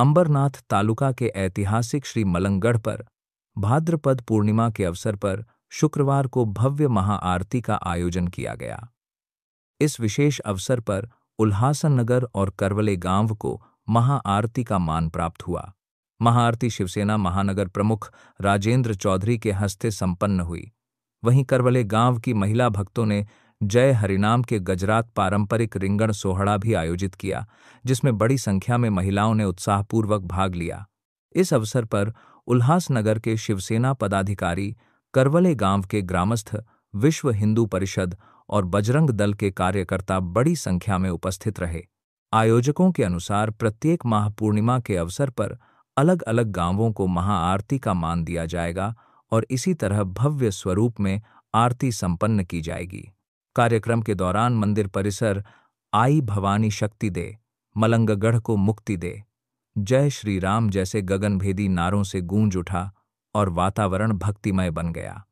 अंबरनाथ तालुका के ऐतिहासिक श्री मलंगगढ़ पर भाद्रपद पूर्णिमा के अवसर पर शुक्रवार को भव्य महाआरती का आयोजन किया गया। इस विशेष अवसर पर उल्हासनगर और करवले गांव को महाआरती का मान प्राप्त हुआ। महाआरती शिवसेना महानगर प्रमुख राजेंद्र चौधरी के हस्ते संपन्न हुई। वहीं करवले गांव की महिला भक्तों ने जय हरिनाम के गजरात पारंपरिक रिंगण सोहड़ा भी आयोजित किया, जिसमें बड़ी संख्या में महिलाओं ने उत्साहपूर्वक भाग लिया। इस अवसर पर उल्हासनगर के शिवसेना पदाधिकारी, करवले गांव के ग्रामस्थ, विश्व हिंदू परिषद और बजरंग दल के कार्यकर्ता बड़ी संख्या में उपस्थित रहे। आयोजकों के अनुसार प्रत्येक माह पूर्णिमा के अवसर पर अलग अलग गांवों को महाआरती का मान दिया जाएगा और इसी तरह भव्य स्वरूप में आरती संपन्न की जाएगी। कार्यक्रम के दौरान मंदिर परिसर आई भवानी शक्ति दे, मलंगगढ़ को मुक्ति दे, जय श्री राम जैसे गगनभेदी नारों से गूंज उठा और वातावरण भक्तिमय बन गया।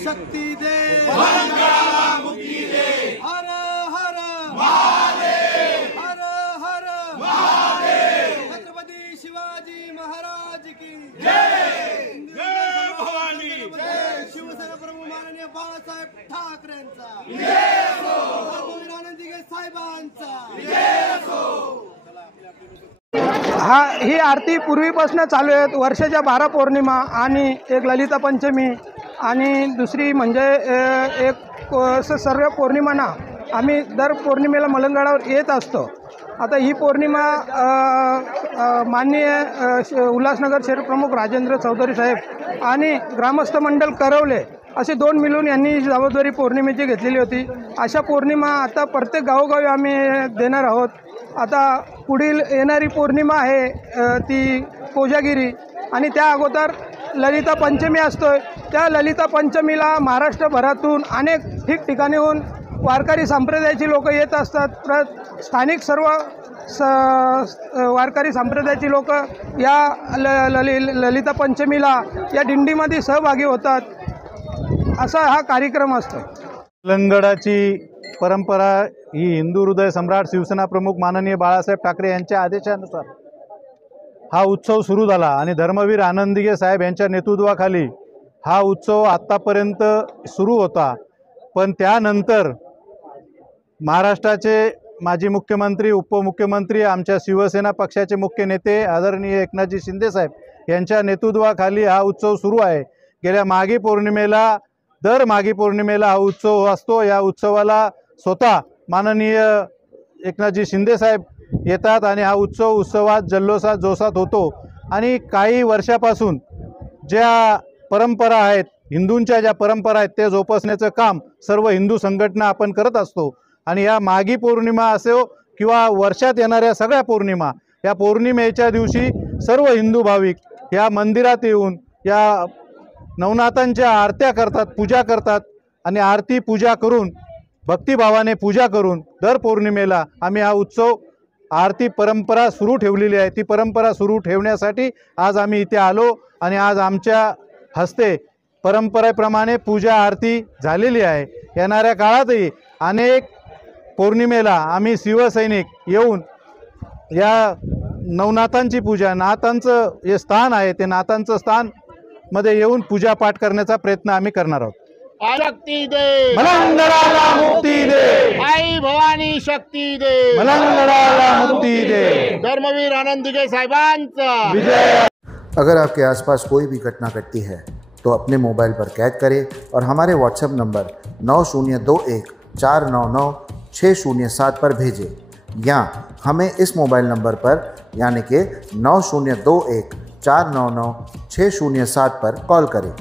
शक्ति दे, मुक्ति दे, हर हर महादेव, हर हर महादेव, छत्रपति शिवाजी महाराज की जय, जय भवानी, जय शिवसेना प्रमुख माननीय बाळासाहेब ठाकरेंचा जय असो, आनंद दिघे साहेबांचा जय असो। ही आरती पूर्वीपासून चालू आहे। वर्षाच्या 12 पौर्णिमा आणि एक ललिता पंचमी आणि दुसरी म्हणजे एक सर्व पौर्णिमांना आम्ही दर पौर्णिमेला मलंगडावर येत असतो। आता ही पौर्णिमा माननीय उल्हासनगर शहर प्रमुख राजेंद्र चौधरी साहेब आणि ग्रामस्थ मंडळ करवले असे 2 मिळून यांनी जबाबदारी पौर्णिमेची घेतलेली होती। अशा पौर्णिमा आता प्रत्येक गावोगावी आम्ही देणार आहोत। आता पुढील येणारी पौर्णिमा आहे ती कोजागिरी आणि त्या अगोदर ललिता पंचमी असतोय। त्या ललिता पंचमीला महाराष्ट्रभरातून अनेक ठिकठिकाणीहून वारकरी संप्रदायाची लोक येत असतात। स्थानिक सर्व वारकरी संप्रदायाची लोक या ललिता पंचमीला या दिंडीमध्ये सहभागी होतात। असा हा कार्यक्रम असतो। मलंगडाची परंपरा ही हिंदू हृदय सम्राट शिवसेना प्रमुख माननीय बाळासाहेब ठाकरे यांच्या आदेशानुसार हा उत्सव सुरू झाला आणि धर्मवीर आनंद दिघे साहेब यांच्या नेतृत्वाखाली हा उत्सव आत्तापर्यंत सुरू होता। पण त्यानंतर महाराष्ट्राचे माजी मुख्यमंत्री, उपमुख्यमंत्री, आमच्या शिवसेना पक्षाचे मुख्य नेते आदरणीय एकनाथजी शिंदे साहेब यांच्या नेतृत्वाखाली हा उत्सव सुरू आहे। गेल्या माघी पौर्णिमेला दर माघी पौर्णिमेला हा उत्सव असतो। या उत्सवाला स्वतः माननीय एकनाथजी शिंदे साहेब येतात आणि हा उत्सवात जल्लोषात जोशात होतो। आणि काही वर्षापासून ज्या परंपरा आहेत, हिंदूंच्या ज्या परंपरा आहेत ते जोपासण्याचं काम सर्व हिंदू संघटना आपण करत असतो। आणि या माघी पौर्णिमा असो किंवा वर्षात येणाऱ्या सगळ्या पौर्णिमा, या पौर्णिमेच्या दिवशी सर्व हिंदू भाविक या मंदिरात येऊन या नवनाथांच्या आरत्या करतात, पूजा करतात आणि आरती पूजा करून भक्तिभावाने पूजा करून दर पौर्णिमेला आम्ही हा उत्सव आरती परंपरा सुरू ठेवलेली आहे। ती परंपरा सुरू ठेवण्यासाठी आज आम्ही इथे आलो आणि आज आमच्या हस्ते परंपरेप्रमाणे पूजा आरती झालेली आहे। येणाऱ्या काळातही अनेक पौर्णिमेला आम्ही शिवसैनिक येऊन या नवनाथांची पूजा, नाथांचं जे स्थान आहे ते नाथांचं स्थान मध्ये येऊन पूजा पाठ करण्याचा प्रयत्न आम्ही करणार आहोत। शक्ती दे, मलंगडाला मुक्ती दे, आई भवानी शक्ती दे, मलंगडाला मुक्ती दे, धर्मवीर आनंद दिघे साहेबांचा विजय। अगर आपके आसपास कोई भी घटना घटती है तो अपने मोबाइल पर कैद करें और हमारे व्हाट्सएप नंबर 9021499607 पर भेजें या हमें इस मोबाइल नंबर पर यानी कि 9021499607 पर कॉल करें।